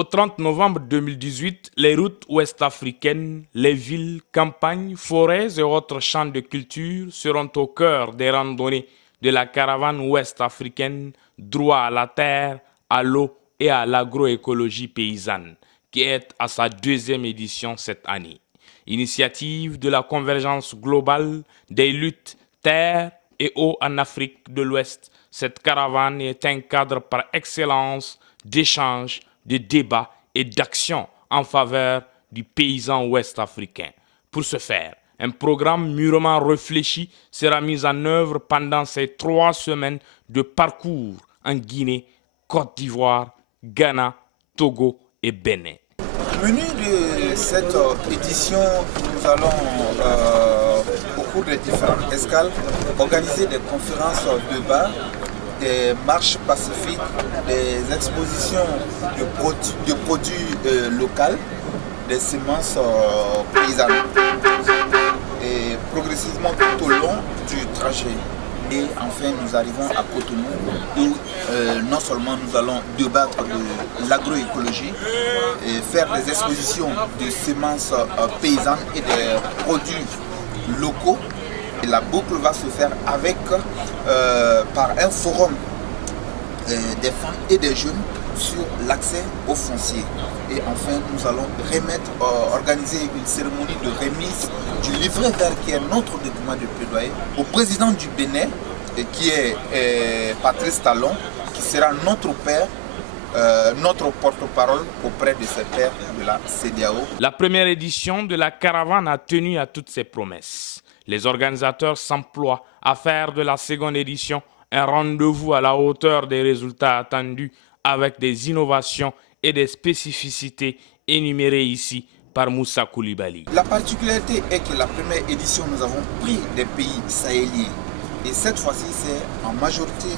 au 30 novembre 2018, les routes ouest-africaines, les villes, campagnes, forêts et autres champs de culture seront au cœur des randonnées de la caravane ouest-africaine droit à la terre, à l'eau et à l'agroécologie paysanne, qui est à sa deuxième édition cette année. Initiative de la convergence globale des luttes terre et eau en Afrique de l'Ouest, cette caravane est un cadre par excellence d'échanges, de débats et d'action en faveur du paysan ouest-africain. Pour ce faire, un programme mûrement réfléchi sera mis en œuvre pendant ces 3 semaines de parcours en Guinée, Côte d'Ivoire, Ghana, Togo et Bénin. Menu de cette édition, nous allons, au cours des différentes escales, organiser des conférences de bar, des marches pacifiques, des expositions de produits locaux, des semences paysannes. Et progressivement tout au long du trajet. Et enfin, nous arrivons à Cotonou où non seulement nous allons débattre de l'agroécologie et faire des expositions de semences paysannes et des produits locaux. Et la boucle va se faire avec, par un forum des femmes et des jeunes sur l'accès au foncier. Et enfin, nous allons organiser une cérémonie de remise du livret vert qui est notre document de plaidoyer au président du Bénin, qui est Patrice Talon, qui sera notre père, notre porte-parole auprès de ses pairs de la CEDEAO. La première édition de la caravane a tenu à toutes ses promesses. Les organisateurs s'emploient à faire de la seconde édition un rendez-vous à la hauteur des résultats attendus avec des innovations et des spécificités énumérées ici par Moussa Koulibaly. La particularité est que la première édition, nous avons pris des pays sahéliens. Et cette fois-ci, c'est en majorité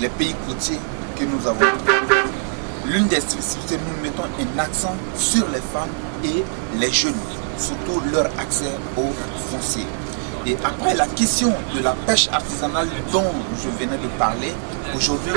les pays côtiers que nous avons. L'une des spécificités, nous mettons un accent sur les femmes et les jeunes, surtout leur accès au foncier. Et après la question de la pêche artisanale dont je venais de parler, aujourd'hui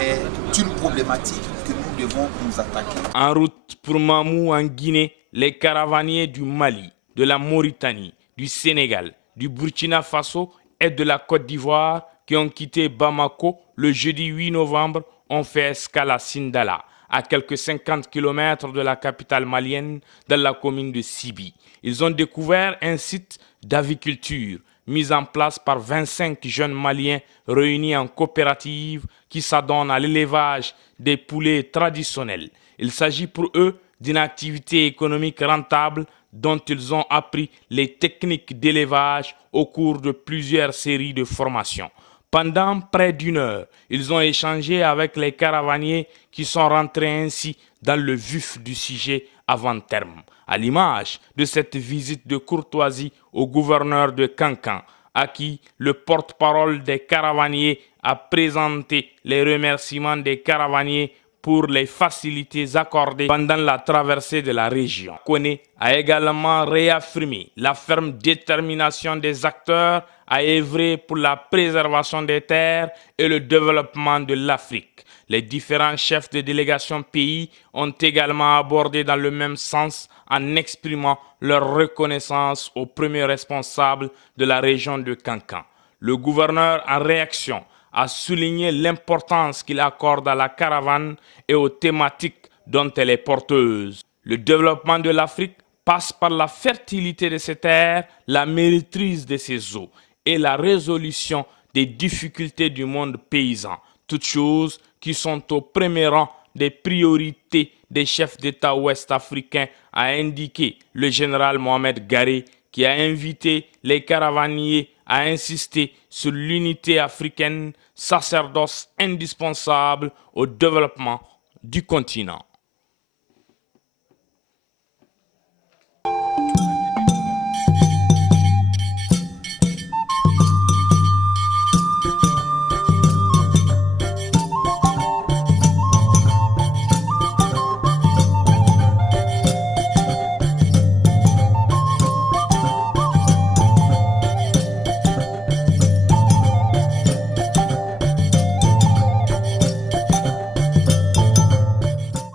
est une problématique que nous devons nous attaquer. En route pour Mamou en Guinée, les caravaniers du Mali, de la Mauritanie, du Sénégal, du Burkina Faso et de la Côte d'Ivoire qui ont quitté Bamako le jeudi 8 novembre ont fait escale à Sindala, à quelques 50 km de la capitale malienne, dans la commune de Sibi. Ils ont découvert un site d'aviculture mis en place par 25 jeunes Maliens réunis en coopérative qui s'adonnent à l'élevage des poulets traditionnels. Il s'agit pour eux d'une activité économique rentable dont ils ont appris les techniques d'élevage au cours de plusieurs séries de formations. Pendant près d'1 heure, ils ont échangé avec les caravaniers qui sont rentrés ainsi dans le vif du sujet avant terme, à l'image de cette visite de courtoisie au gouverneur de Kankan, à qui le porte-parole des caravaniers a présenté les remerciements des caravaniers pour les facilités accordées pendant la traversée de la région. Kone a également réaffirmé la ferme détermination des acteurs à œuvrer pour la préservation des terres et le développement de l'Afrique. Les différents chefs de délégation pays ont également abordé dans le même sens en exprimant leur reconnaissance aux premiers responsables de la région de Kankan. Le gouverneur, en réaction, a souligné l'importance qu'il accorde à la caravane et aux thématiques dont elle est porteuse. Le développement de l'Afrique passe par la fertilité de ses terres, la maîtrise de ses eaux et la résolution des difficultés du monde paysan, toutes choses qui sont au premier rang des priorités des chefs d'État ouest-africains, a indiqué le général Mohamed Garé, qui a invité les caravaniers à insister sur l'unité africaine, sacerdoce indispensable au développement du continent.